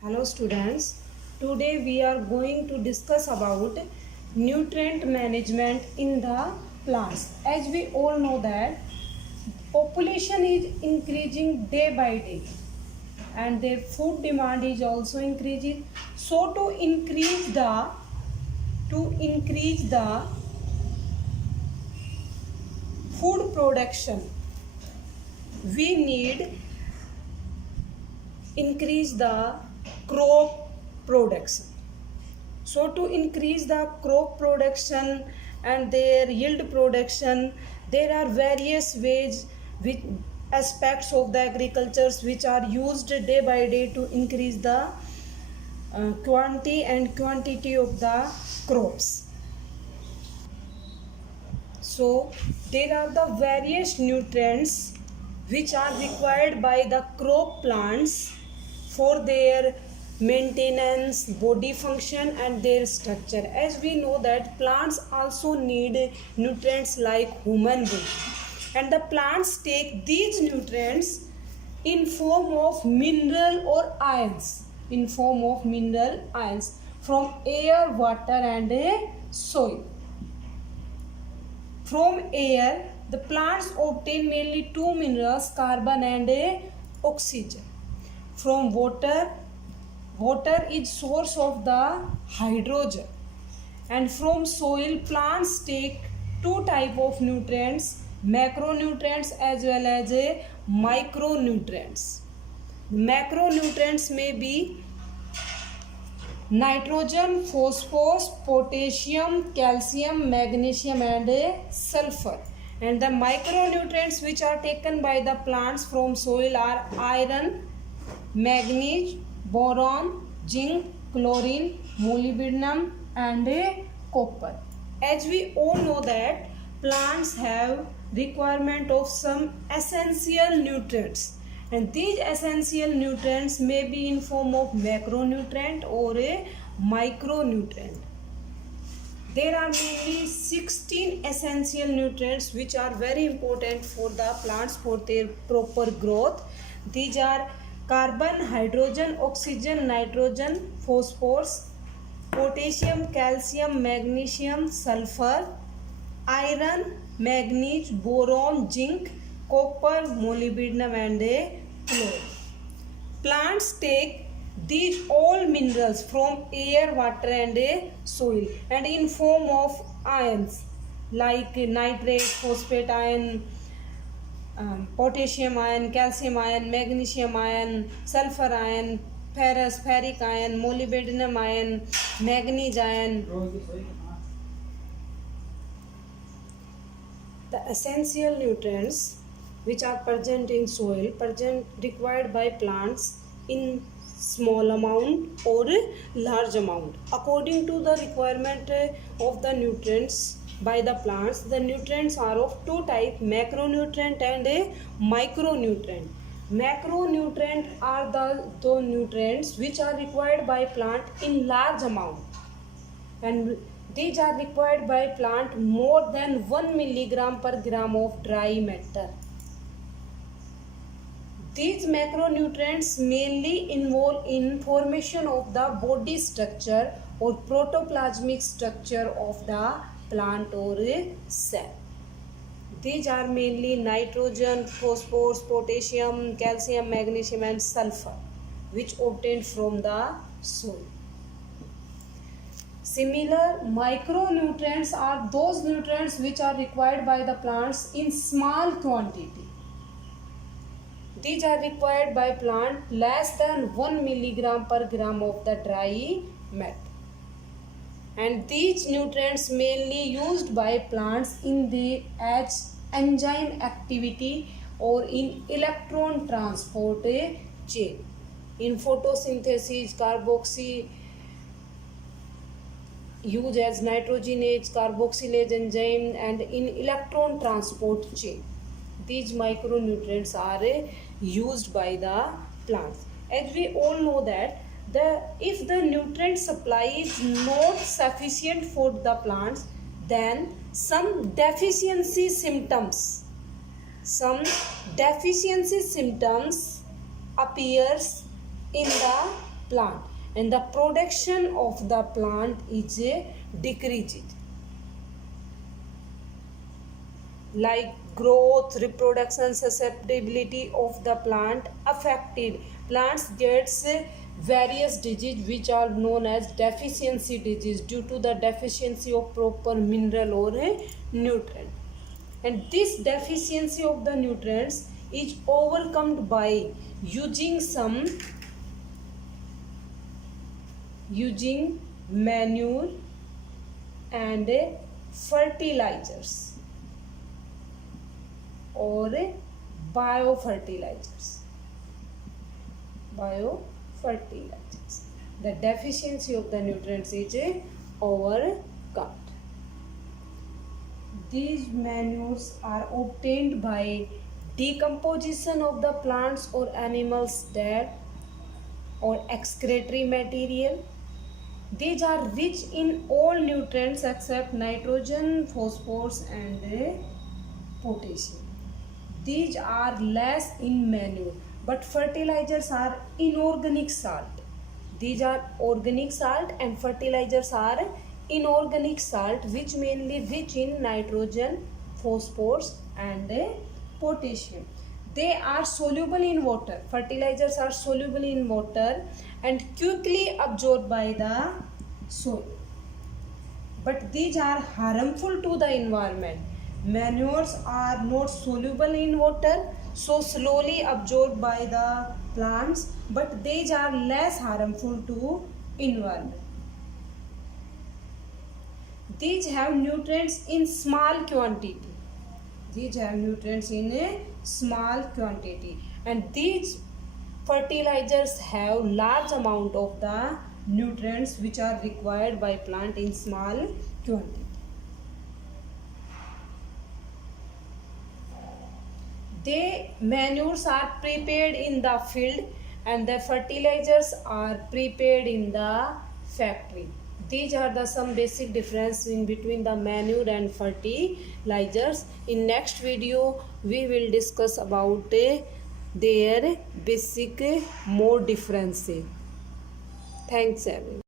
Hello students, today we are going to discuss about nutrient management in the plants. As we all know that population is increasing day by day and their food demand is also increasing. So to increase the food production, we need increase the crop production. So to increase the crop production and their yield production, there are various ways which aspects of the agricultures which are used day by day to increase the quantity and quantity of the crops. So there are the various nutrients which are required by the crop plants for their maintenance, body function and their structure. As we know that plants also need nutrients like human being, and the plants take these nutrients in form of mineral or ions, from air, water and soil. From air, the plants obtain mainly two minerals, carbon and oxygen. From water, water is source of the hydrogen. And from soil, plants take two type of nutrients, macronutrients as well as micronutrients. Macronutrients may be nitrogen, phosphorus, potassium, calcium, magnesium and sulfur. And the micronutrients which are taken by the plants from soil are iron, manganese, boron, zinc, chlorine, molybdenum and copper. As we all know that plants have requirement of some essential nutrients, and these essential nutrients may be in form of macronutrient or a micronutrient. There are mainly 16 essential nutrients which are very important for the plants for their proper growth. These are carbon, hydrogen, oxygen, nitrogen, phosphorus, potassium, calcium, magnesium, sulfur, iron, manganese, boron, zinc, copper, molybdenum and chlorine. Plants take these all minerals from air, water and soil and in form of ions like nitrate, phosphate ion, potassium ion, calcium ion, magnesium ion, sulfur ion, ferrous, ferric ion, molybdenum ion, manganese ion. The essential nutrients which are present in soil required by plants in small amount or large amount according to the requirement of the nutrients by the plants. The nutrients are of two types, macronutrient and a micronutrient. Macronutrient are the nutrients which are required by plant in large amount, and these are required by plant more than 1 milligram per gram of dry matter. These macronutrients mainly involve in formation of the body structure or protoplasmic structure of the plant or a cell. These are mainly nitrogen, phosphorus, potassium, calcium, magnesium and sulfur which obtained from the soil. Similar, micronutrients are those nutrients which are required by the plants in small quantity. These are required by plant less than 1 milligram per gram of the dry matter. And these nutrients mainly used by plants in the enzyme activity or in electron transport chain. In photosynthesis, carboxy used as nitrogenase, carboxylase enzyme and in electron transport chain. These micronutrients are used by the plants. As we all know that if the nutrient supply is not sufficient for the plants, then some deficiency symptoms appears in the plant, and the production of the plant is decreased. Like growth, reproduction, susceptibility of the plant affected. Plants gets various disease which are known as deficiency disease due to the deficiency of proper mineral or nutrient. And this deficiency of the nutrients is overcome by using manure and fertilizers or biofertilizers. The deficiency of the nutrients is overcome. These manures are obtained by decomposition of the plants or animals' dead or excretory material. These are rich in all nutrients except nitrogen, phosphorus and potassium. These are less in manure, but fertilizers are inorganic salt. These are organic salt and fertilizers are inorganic salt which mainly rich in nitrogen, phosphorus and potassium. They are soluble in water. Fertilizers are soluble in water and quickly absorbed by the soil. But these are harmful to the environment. Manures are not soluble in water, so slowly absorbed by the plants, but these are less harmful to environment. These have nutrients in small quantity. And these fertilizers have large amount of the nutrients which are required by plant in small quantity. The manures are prepared in the field and the fertilizers are prepared in the factory. These are some basic difference in between the manure and fertilizers. In next video we will discuss about their basic more difference. Thanks everyone.